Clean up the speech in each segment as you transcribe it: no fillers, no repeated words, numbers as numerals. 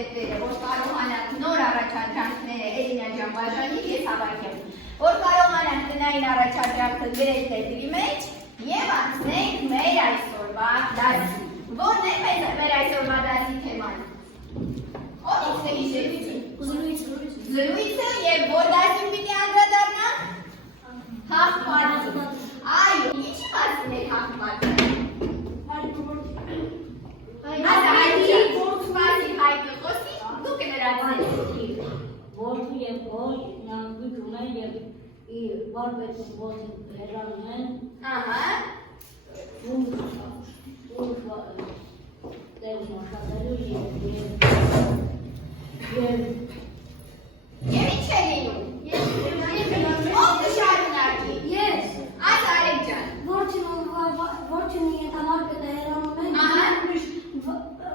ավտորիտետները, որ կարողանանք նոր առաջադրանքները Էլինա ջան բաժանի ես հավաքեմ, որ կարողանանք տնային առաջադրանքը գրել տետրի մեջ եւ անցնենք մեր այսօրվա դասի։ Որն է մեր այսօրվա դասի թեման։ Ո՞վ ինքն է հիշեցի։ Զրույցը եւ որ դասին պիտի անդրադառնանք։ Հաղթվածը։ Այո, ինչի մասին է հաղթվածը։ Դուք ներածնեք Որդու և որ նանգույթում են և վարպետում որդին հերանում են տեղում աշխատելու Եվ ինչ է լինում։ Ով կշարունակի։ Ես։ Այս Արեգ ջան։ Որջինի ենթավարպետը հերանում են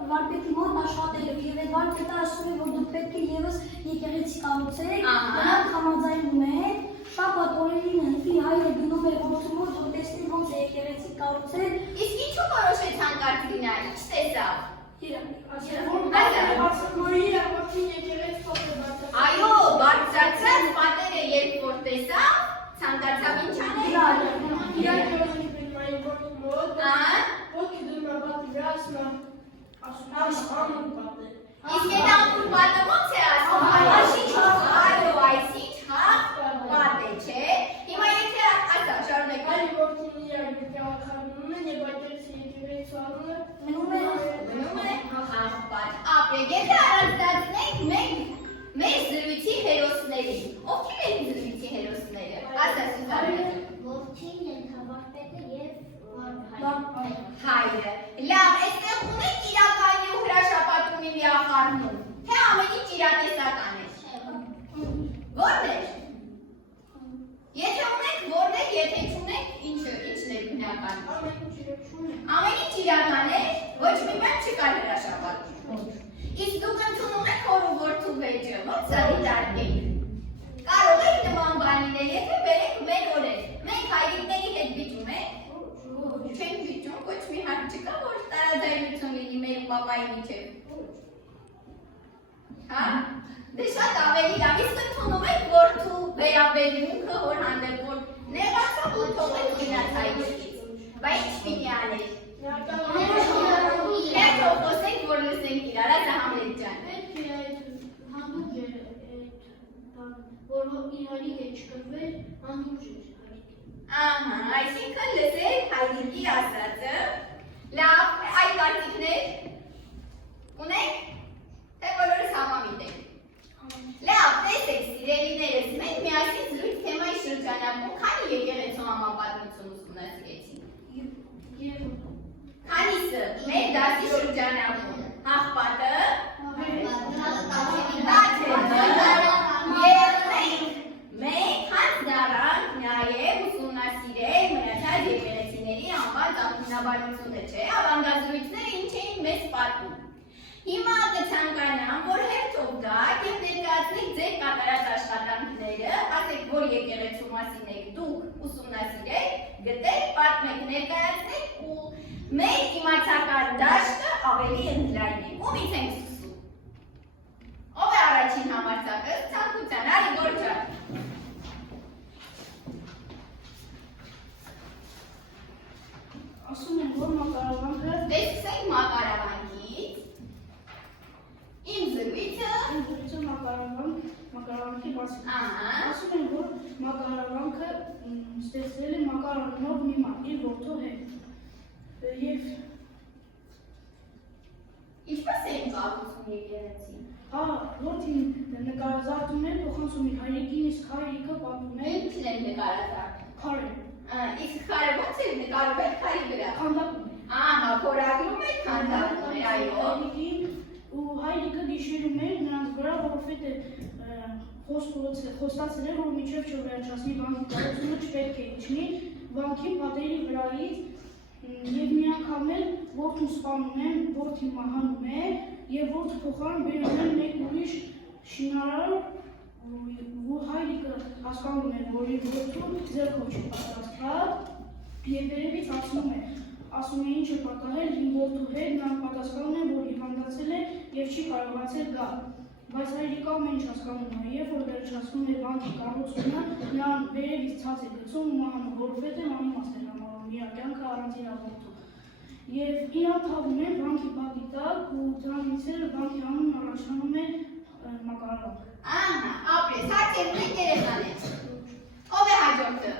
վարպետի մոտ աշխատելով և այդ վարպետը ասում է, որ դուք պետք է ևս եկեղեցի կառուցեք, նրանք համաձայնում են, շաբաթ օրերին հնվի հայրը գնում է որդու մոտ, որ տեսնի ոնց է եկեղեցի կառուցել։ Իսկ ինչու որոշեց հանկարծ գնալ, ինչ տեսավ։ Այո, բարձրացած պատերը երբ որ տեսավ, ցանկացավ ինչ անել։ Իսկ այդ ամուր պատը ոնց է ասում, այո, այսինչ հաղթ է, չէ։ Հիմա եթե ասա, շարունեք։ Մնում է հաղթ պատ։ Ապրեք, եթե առանձնացնենք մեր զրույցի հերոսներին։ Ովքեր են զրույցի հերոսները։ Ասա Սուզաննա։ Որդին, ենթավարպետը և Հայրը։ Լավ, այստեղ ունեք իրականի ու հրաշապատումի միախառնում, թե ամեն ինչ իրատեսական է։ Որն էր։ Եթե ունեք, որն էր, եթե չունեք, ինչն էր բնական։ Ամեն ինչ իրական է, ոչ մի բան չկար հրաշապատում։ Իսկ դուք ընդունում եք հոր ու որդու վեճը, ոնց է դիտարկենք։ Կարող եք նման բանիներ, եթե բերեք մեր օրեր։ Մենք հայրիկների հետ վիճում ենք։ Չենք վիճում, ոչ մի հարկ չկա, որ տարաձայնություն լինի մեր ու պապայի միջև։ Հա? Դե շատ ավելի լավ, իսկ ընդունում եք որդու վերաբերմունքը հոր հանդեպ, որ նեղացավ ու թողեք գնաց հայրիկից։ Բայց ինչ պիտի անել։ Մեր խոսենք, որ լսենք իրար, ասա Համլետ ջան։ Որ իր հայրիկը չկրվեր, անհուժ էր հայրիկը։ Ահա, այսինքն լսեք հայրիկի ասածը, լավ, այլ կարծիքներ ունեք, թե բոլորս համամիտ ենք։ Լավ, տեսեք սիրելիներս, մենք միասին զրույց թեմայի շրջանակում քանի եկեղեցու համապատմություն ուսումնասիրեցինք։ Քանիսը մեր դասի շրջանակում հաղպատը, մենք հանձնառանք նաև ուսումնասիրել մնացած եկեղեցիների անվան ծագումնաբանությունը, չէ, ավանդազրույցները ինչ էին մեզ պատմում։ Հիմա կցանկանամ, որ հերթով գաք և ներկայացնեք ձեր կատարած աշխատանքները, ասեք, որ եկեղեցու մասին եք դուք ուսումնասիրեք, գտեք, պատմեք, ներկայացնեք ու մեր իմացական դաշտը ավելի ընդլայնենք։ Ումից ենք սկսում։ Ով է առաջին համարձակը, ցանկության, արի Գորջան։ Ասում են, որ մակարավանքը Տեսքսենք մակարավանքից, իմ զրույցը մակարավանքի մասին։ Ահա։ Ասում են, որ մակարավանքը ստեղծել է մակարոնով մի մարդ իր որդու հետ։ Եվ ինչպես էին կառուցում եկեղեցին։ որդին նկարազարդում է, փոխանցում իր հայրիկին, իսկ հայրիկը պատմում է Ինչն են նկարազարդում։ քարը։ Իսկ քարը ո՞նց է նկարում եք քարի վրա։ Քանդակում է։ Ահա, փորագրում եք, քանդակում է, այո։ Ու հայրիկը գիշերում էր նրանց վրա, որովհետև խոստացել էր, որ մինչև չվերջացնի վանքի կառուցումը չպետք է իջնի վանքի պատերի վրայից և մի անգամ էլ որդուն սպանում են, որդին մահանում է և որդու փոխարեն բերում են մեկ ուրիշ շինարար, որ հայրիկը հասկանում է, որ իր որդու ձեռքով չի պատրաստված և վերևից ասում է ասում է ինչ է պատահել իմ որդու հետ, նրանք պատասխանում են, որ հիվանդացել է եւ չի կարողացել գալ։ Բայց հայրիկը ամեն ինչ հասկանում է, երբ որ վերջացնում է վանքի կառուցումը, նրան վերևից ցած է գցում ու մահանում, որովհետեւ անիմաստ է համարում իր կյանքը առանց իր որդու։ Եվ իրան թաղում են վանքի բակի տակ ու դրանից հետո վանքի անունն առաջանում է Մակարավանք։ Ահա, ապրես, հարցեր ունեք երեխաներ։ Ով է հաջորդը։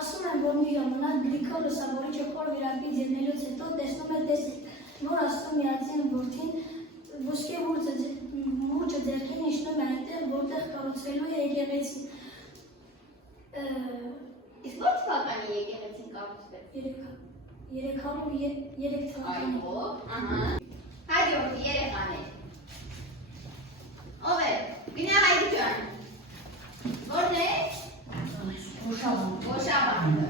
Ասում են, որ մի ժամանակ Գրիգոր լուսավորիչը խոր վիրակից ելնելուց հետո տեսնում է տեսիկ, որ աստծո միածին որդին ոսկե մուրճը ձեռքին իջնում է այնտեղ, որտեղ կառուցվելու է եկեղեցին։ Իսկ ո՞ր թվականի եկեղեցին կառուցվեց։ 303 թվականի։ Այո, ահա։ Հաջորդ երեխաներ։ Ով է։ Գնա Հայկ ջան։ Որն է։ Գոշավանքը։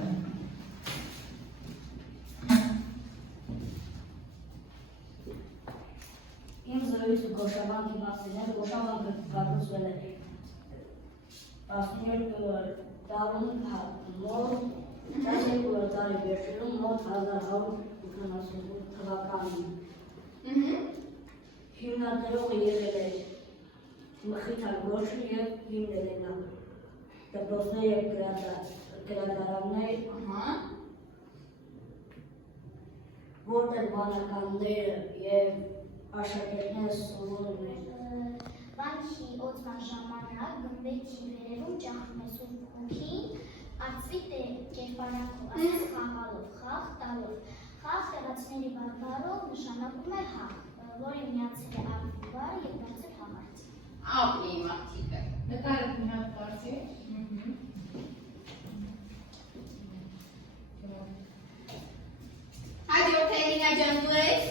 Իմ զրույցը Գոշավանքի մասին է, Գոշավանքը կառուցվել է 12 տարում մոտ 12 տարի վերջերում մոտ 1188 թվականին։ Հիմնադրողը եղել է Մխիթար Գոշը և հիմնել է նա դպրոցներ և գրադարաններ, որտեղ բանականները և աշակերտները սովորում են։ Վանքի օծման ժամանակ գմբեթի վերևում ճախում է Սուրբ Հոգին, արծվի կերպարանքով, ասես խաղալով, խաղ տալով։ Խաղ տեղացիների բարբառով նշանակում է հաղ, որի միացել է արվի բառը և դարձել համարց։ Ապրի մարդիկը։ Նկարը մի հատ բարձի։ Հաջորդ Էլինա ջան դու ես։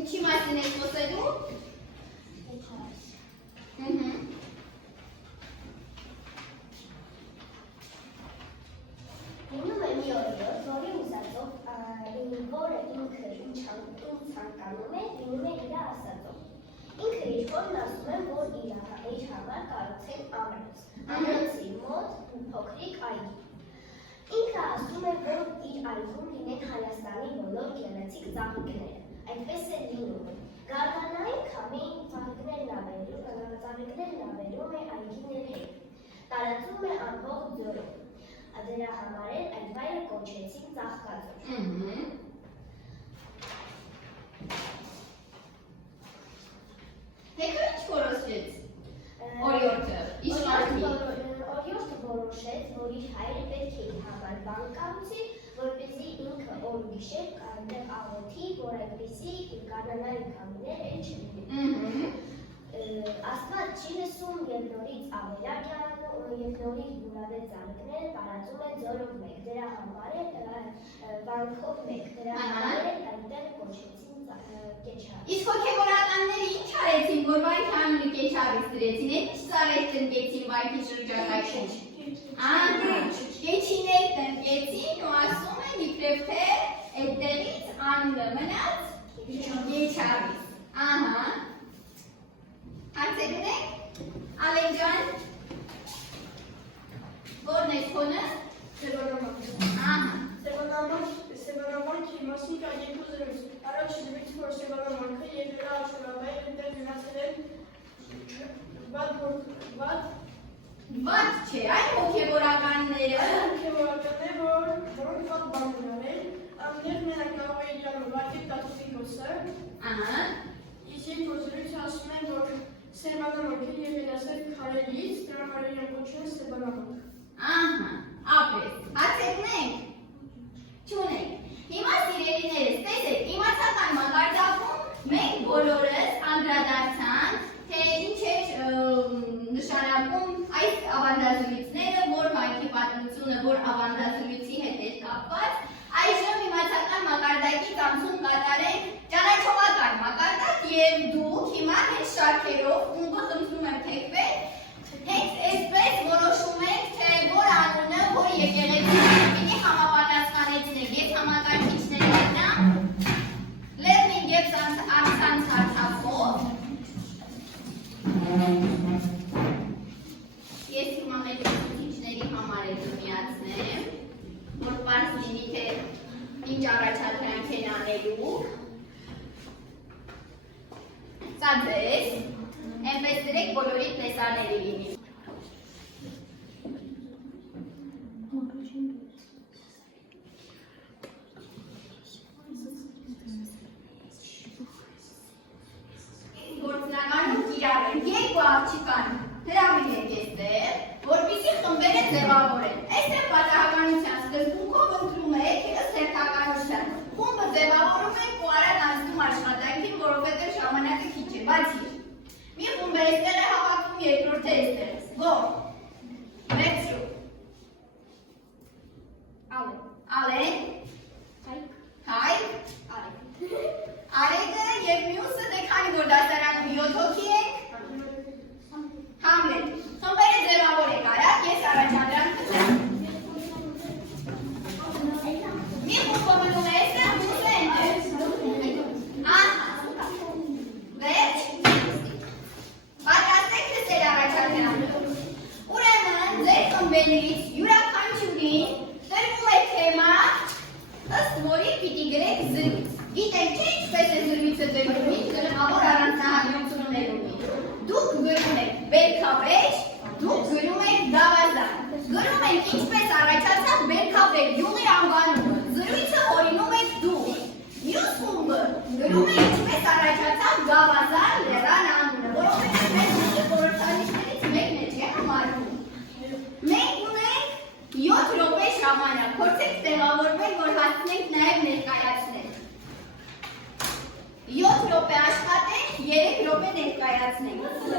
Ինչի մասին ես խոսելու։ Լինում է մի օրիորդ, որի ուզածով, որը ինքը ինչ ցանկանում է, լինում է իր ասածով։ Ինքը ինչ-որն ասում է, որ իր համար կառուցեն ամրոց, ամրոցի մոտ փոքրիկ այգի։ Ինքը ասում է, որ իր այգում լինեն Հայաստանի բոլոր գեղեցիկ ծաղիկները, այդպես է լինում։ Գարնանային քամին ծաղիկներն ավերում է այգիների, տարածում է ամբողջ ձորով։ Դրա համար էլ այդ վայրը կոչեցին Ծաղկաձոր։ Հետո ինչ որոշեց օրիորդը, իշխանի։ Օրիորդը որոշեց, որ իր հայրը պետք է իր համար բան կառուցի, որպեսզի ինքը օր ու գիշեր այնտեղ աղոթի, որ այդպիսի գարնանային քամիներ էլ չլինի։ Աստված չի լսում և նորից ավելակ է անում և նորից բուրավետ ծաղիկները տարածում է ձորով մեկ, դրա համար էլ վանքով մեկ, դրա համար էլ այնտեղ կոչեցին Կեչարի։ Իսկ հոգևորականները ինչ արեցին, որ վանքի անունը Կեչարից դրեցին, ինչ ծառեր տնկեցին վանքի շրջակայքում։ Կեչիներ տնկեցին ու ասում են իբրև թե այդտեղից անունը մնաց Կեչարից։ Ահա։ Հարցեր ունեք։ Ալեն ջան։ Որն է քոնը։ Ահա։ Սևանավանքի մասին կա երկու զրույց։ Առաջ զրույցը, որ Սևանավանքը եկել է Աշուրավայր, այնտեղ գնացել են Վատ չէ, այն հոգևորականները։ Հոգևորականներ, որոնք վատ բան ունեն, այնտեղ մենակ կարող է իրան ուղարկել կաթողիկոսը։ Ահա։ Իսկ երբ որ զրույցը ասում են, որ Սևանավանքը եկել է քարերից, դրա համար իրան կոչում են Սևանավանք։ Ահա, ապրես, հարցեր ունենք։ Չունենք։ Հիմա սիրելիներս, տեսեք, իմացական մակարդակում մենք բոլորս անդրադարձանք, թե ինչ է նշանակում այս ավանդազրույցները, որ վանքի պատմությունը, որ ավանդազրույցի հետ է կապված, այժմ իմացական մակարդակի կամսում կատարենք ճանաչողական մակարդակ և դուք հիմա հենց շարքերով ումբը խնդրում եմ թեքվել, հենց այսպես որոշում ենք, թե որ անունը, որ եկեղեցին պիտի համապատասխանի առաջինի, թե ինչ առաջադրանք են անելու։ Սա ձեզ, այնպես դրեք բոլորի տեսաների լինի։ Գործնականում կիրառ են երկու աղջիկան հրավիրել եք այստեղ, որպեսզի խմբերը ձևավորեն։ Այստեղ պատահականության սկզբունքով ընտրում եք ըստ հերթականության։ Խումբը ձևավորում եք ու արագ անցնում աշխատանքին, որովհետև ժամանակը քիչ է, բացի։ Մի խումբը այստեղ է հավաքվում, երկրորդը այստեղ։ Գո։ Վերցրու։ Ալեն։ Հայկ։ Արեգը և մյուսը դե քանի որ դասարանում 7 հոգի եք։ Համլետ, խմբերը ձևավորեք արագ, ես առաջադրանք կտեմ։ Մի խումբը մնում է այստեղ, մյուսը այնտեղ։ Վերջ։ Պատրաստեք թսեր առաջադրանքը։ Ուրեմն ձեր խմբերից յուրաքանչյուրին տրվում է թեմա, ըստ որի պիտի գրեք զրույց։ Գիտեք չէ ինչպես է զրույցը տրվում, ինչ գլխավոր առանձնահատկություններ ունի։ Դուք գրում եք բերքաբեջ, դուք գրում եք դավազան։ Գրում եք ինչպես առաջացավ բերքաբեջ յուղի անվանումը։ Զրույցը հորինում եք դուք։ Մյուս խումբը գրում եք ինչպես առաջացավ գավազան լեռան անունը, որովհետև մեր խորհրդանիշներից մեկն է, չէ՞ համարվում։ Մենք ունենք 7 րոպե ժամանակ, փորձեք տեղավորվել, որ հասնենք նաև ներկայացնել։ 7 րոպե աշխատենք, 3 րոպե ներկայացնենք։